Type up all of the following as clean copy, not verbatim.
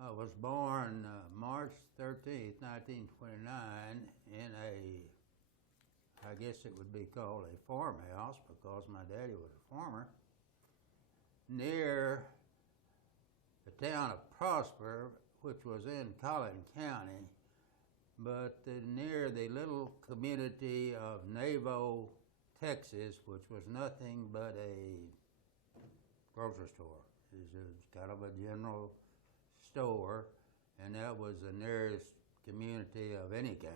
I was born March 13th, 1929 in I guess it would be called a farmhouse because my daddy was a farmer, near the town of Prosper, which was in Collin County, but near the little community of Navo, Texas, which was nothing but a grocery store. It was kind of a general store, and that was the nearest community of any kind.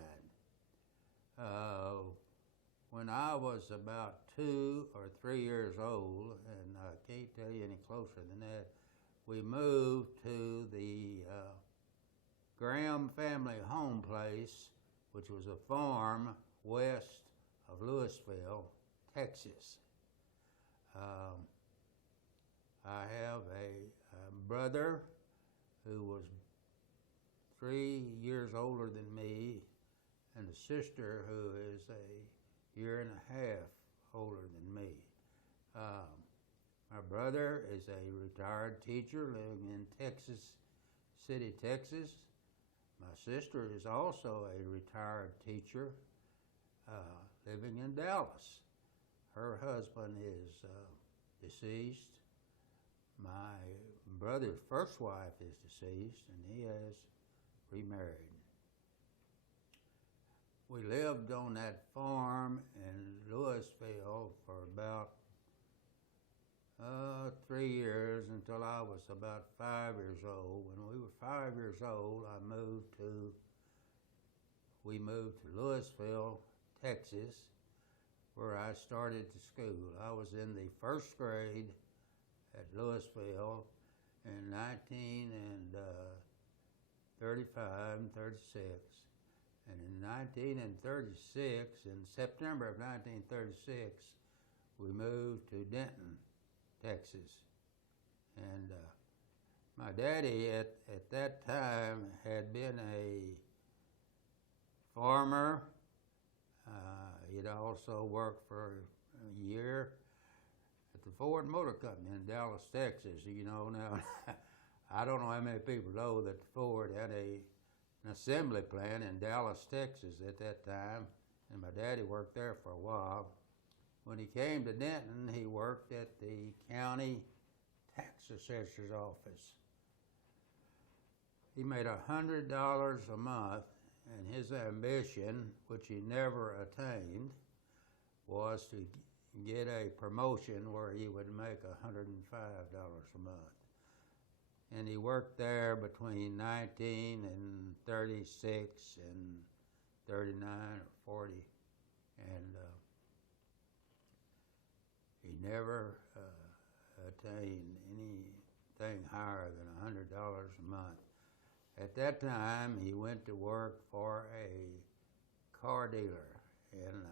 When I was about 2 or 3 years old, and I can't tell you any closer than that, we moved to the Graham family home place, which was a farm west of Louisville, Texas. I have a brother who was 3 years older than me, and a sister who is a year and a half older than me. My brother is a retired teacher living in Texas City, Texas. My sister is also a retired teacher living in Dallas. Her husband is deceased. My brother's first wife is deceased, and he has remarried. We lived on that farm in Louisville for about 3 years until I was about 5 years old. When we were 5 years old, we moved to Louisville, Texas, where I started to school. I was in the first grade at Louisville in 1935 and 36. And in 1936, in September of 1936, we moved to Denton, Texas. And my daddy at that time had been a farmer. He'd also worked for a year at the Ford Motor Company in Dallas, Texas. You know, now, I don't know how many people know that Ford had an assembly plant in Dallas, Texas at that time, and my daddy worked there for a while. When he came to Denton, he worked at the county tax assessor's office. He made $100 a month, and his ambition, which he never attained, was to get a promotion where he would make $105 a month. And he worked there between 1936 and 39 or 40, and he never attained anything higher than $100 a month. At that time, he went to work for a car dealer in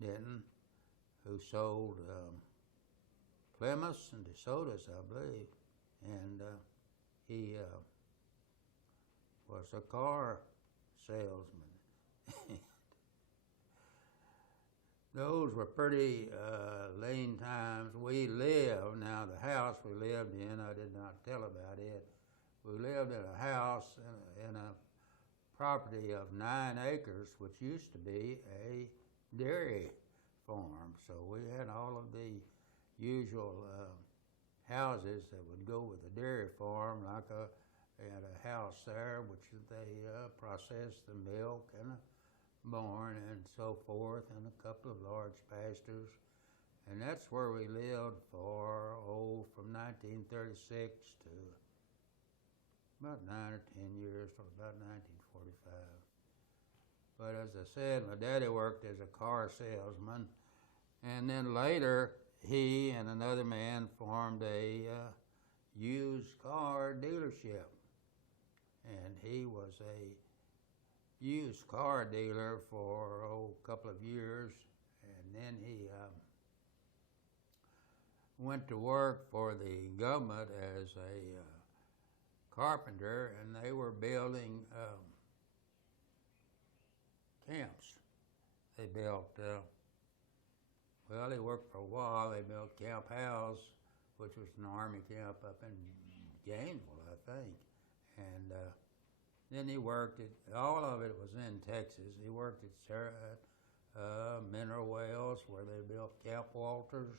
Denton, who sold Plymouths and DeSotos, I believe. And he was a car salesman. Those were pretty lean times. Now the house we lived in, I did not tell about it. We lived in a house in a property of 9 acres, which used to be a dairy farm. So we had all of the usual houses that would go with a dairy farm, like they had a house there which they processed the milk and a barn and so forth, and a couple of large pastures. And that's where we lived for, from 1936 to about 9 or 10 years, till about 1945. But as I said, my daddy worked as a car salesman, and then later he and another man formed a used car dealership. And he was a used car dealer for a couple of years, and then he went to work for the government as a carpenter, and they were building camps. They built he worked for a while. They built Camp House, which was an army camp up in Gainesville, I think. And then he worked at, all of it was in Texas. He worked at mineral wells where they built Cap Walters.